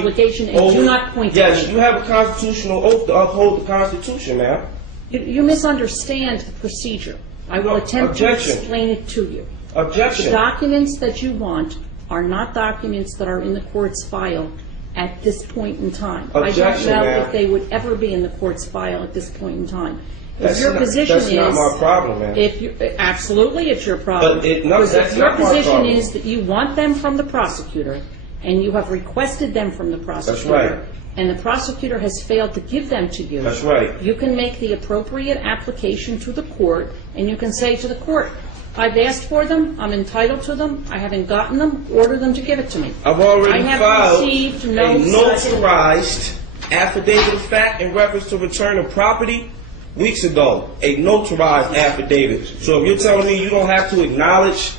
obligation and do not point to Yes, me. you have a constitutional oath to uphold the Constitution, ma'am. You misunderstand the procedure. I will attempt to explain it to you. Objection. The documents that you want are not documents that are in the court's file at this point in time. Objection, I don't know ma'am. if they would ever be in the court's file at this point in time. That's not my problem, ma'am. Absolutely, it's your problem. But that's your not my position problem. is that you want them from the prosecutor, and you have requested them from the prosecutor. That's right. And the prosecutor has failed to give them to you. That's right. You can make the appropriate application to the court, and you can say to the court, I've asked for them, I'm entitled to them, I haven't gotten them, order them to give it to me. I've already filed received a no notarized affidavit of fact in reference to return of property weeks ago. A notarized affidavit. So if you're telling me you don't have to acknowledge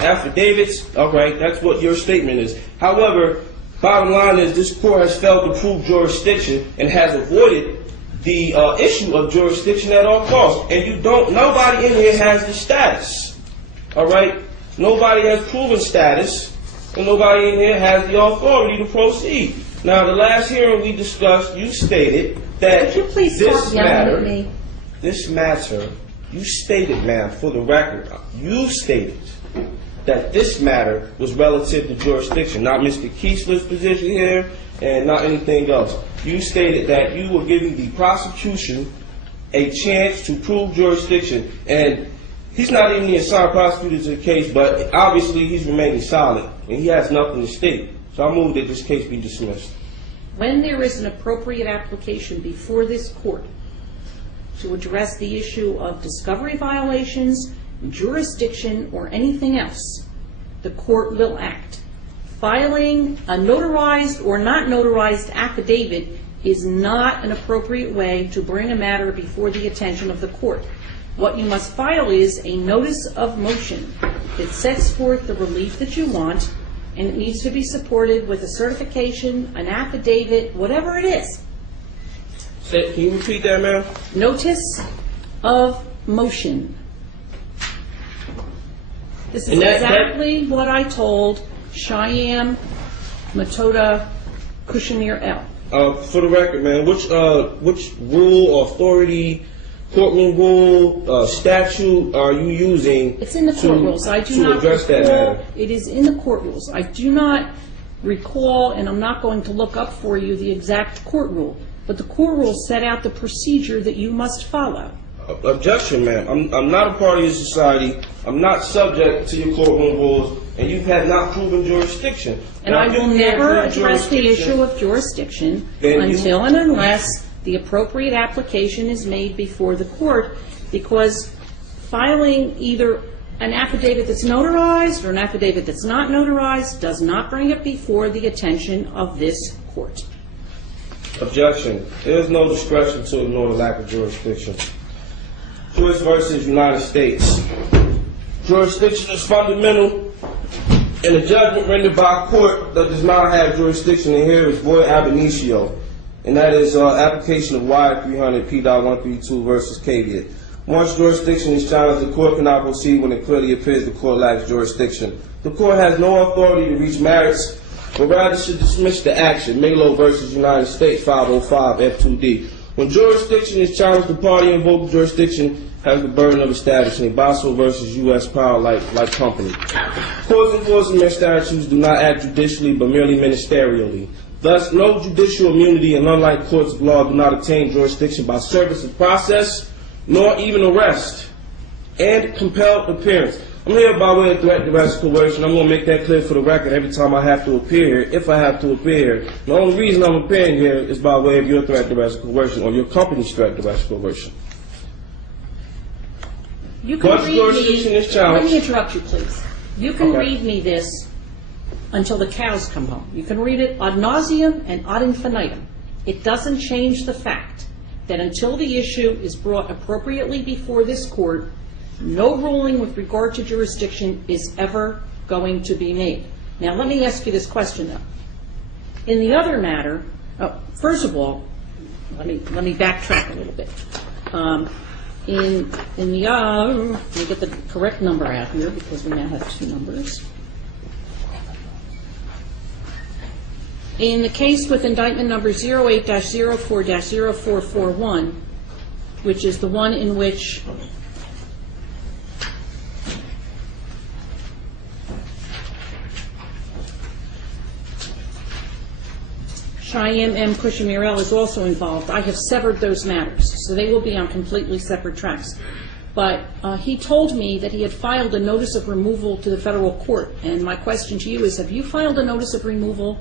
affidavits, all right, that's what your statement is. However, bottom line is this court has failed to prove jurisdiction and has avoided the issue of jurisdiction at all costs. And nobody in here has the status. All right? Nobody has proven status, and nobody in here has the authority to proceed. Now, the last hearing we discussed, you stated that Could you please stop yelling at me? this matter, you stated, ma'am, for the record, you stated that this matter was relative to jurisdiction, not Mr. Kiesler's position here and not anything else. You stated that you were giving the prosecution a chance to prove jurisdiction, and he's not even the assigned prosecutor to the case, but obviously he's remaining silent, and he has nothing to state. So I move that this case be dismissed. When there is an appropriate application before this court to address the issue of discovery violations, jurisdiction, or anything else, the court will act. Filing a notarized or not notarized affidavit is not an appropriate way to bring a matter before the attention of the court. What you must file is a notice of motion that sets forth the relief that you want, and it needs to be supported with a certification, an affidavit, whatever it is. Can you repeat that, ma'am? Notice of motion. This is exactly what I told Cheyenne Matoda Kushner L. For the record, man, which rule or authority, courtroom rule, statute are you using? It's in the court rules. I do not address that recall. matter? It is in the court rules. I do not recall, and I'm not going to look up for you the exact court rule, but the court rules set out the procedure that you must follow. Objection, ma'am. I'm not a party to society. I'm not subject to your courtroom rules, and you have not proven jurisdiction. And I will never address the issue of jurisdiction until and unless the appropriate application is made before the court, because filing either an affidavit that's notarized or an affidavit that's not notarized does not bring it before the attention of this court. Objection. There is no discretion to ignore the lack of jurisdiction. Joyce versus United States. Jurisdiction is fundamental, and a judgment rendered by a court that does not have jurisdiction in here is void ab initio, and that is application of Y300 P.132 versus caveat. Once jurisdiction is challenged, the court cannot proceed when it clearly appears the court lacks jurisdiction. The court has no authority to reach merits, but rather should dismiss the action. Melo versus United States 505 F2D. When jurisdiction is challenged, the party invoked jurisdiction has the burden of establishing. Basso versus U.S. Power Light Company. Courts enforcement statutes do not act judicially but merely ministerially. Thus, no judicial immunity, and unlike courts of law, do not attain jurisdiction by service of process, nor even arrest and compelled appearance. I'm here by way of threat, duress, coercion. I'm going to make that clear for the record every time I have to appear, if I have to appear. The only reason I'm appearing here is by way of your threat, duress, coercion, or your company's threat, duress, coercion. You can Once read jurisdiction me, is challenged. let me interrupt you, please. You can Okay. read me this until the cows come home. You can read it ad nauseum and ad infinitum. It doesn't change the fact that until the issue is brought appropriately before this court, no ruling with regard to jurisdiction is ever going to be made. Now, let me ask you this question, though. In the other matter, first of all, let me backtrack a little bit. Let me get the correct number out here because we now have two numbers. In the case with indictment number 08-04-0441, which is the one in which Cheyenne M. Cushamirel is also involved, I have severed those matters, so they will be on completely separate tracks. But he told me that he had filed a notice of removal to the federal court, and my question to you is, have you filed a notice of removal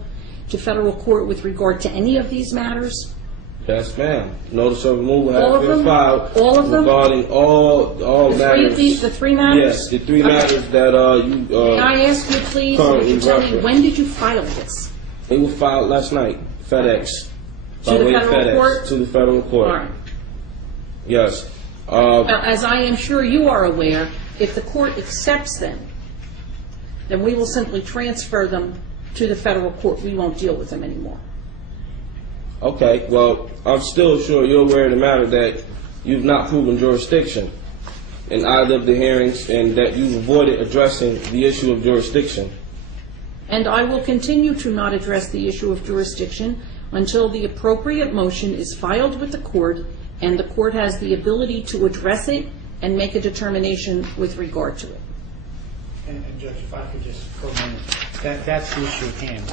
to federal court with regard to any of these matters? Yes, ma'am. Notice of removal All has of been them? filed All of them? regarding all matters. The three matters? Yes, the three Okay. matters that you May I ask you, please, would you tell me, reference. when did you file this? They were filed last night, FedEx. To By the way of federal FedEx, court? to the federal court. All right. Yes. Now, as I am sure you are aware, if the court accepts them, then we will simply transfer them to the federal court. We won't deal with them anymore. Okay, well, I'm still sure you're aware of the matter that you've not proven jurisdiction in either of the hearings and that you've avoided addressing the issue of jurisdiction. And I will continue to not address the issue of jurisdiction until the appropriate motion is filed with the court and the court has the ability to address it and make a determination with regard to it. And Judge, if I could just comment, that's the issue at hand.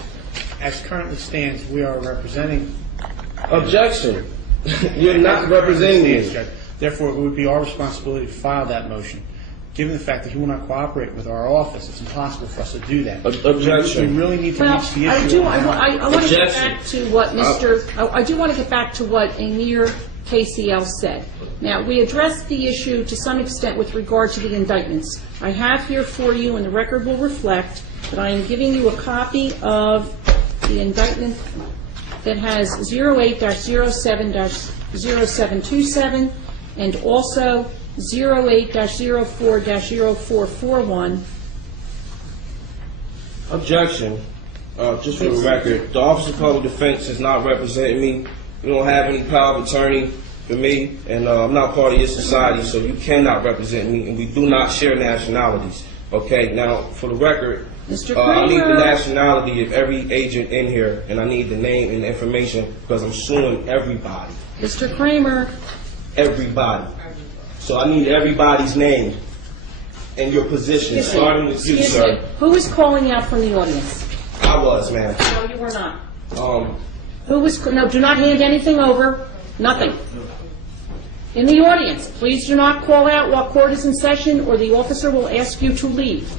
As currently stands, we are representing. Objection. You're not representing me. Judge. Therefore, it would be our responsibility to file that motion. Given the fact that he will not cooperate with our office, it's impossible for us to do that. Objection. We really need to Well, reach the issue. I want to get Objection. back to what I do want to get back to what Amir KCL said. Now, we addressed the issue to some extent with regard to the indictments. I have here for you, and the record will reflect, that I am giving you a copy of the indictment that has 08-07-0727 and also 08-04-0441. Objection. Just for the record, the Office of Public Defense is not representing me. You don't have any power of attorney for me, and I'm not part of your society, so you cannot represent me, and we do not share nationalities. Okay, now, for the record, Mr. I need the Kramer. nationality of every agent in here, and I need the name and the information, because I'm suing everybody. Mr. Kramer, Everybody. So I need everybody's name and your position, starting with you, excuse me, sir. who is calling out from the audience? I was, ma'am. No, you were not. Um, No, do not hand anything over. Nothing. In the audience, please do not call out while court is in session, or the officer will ask you to leave.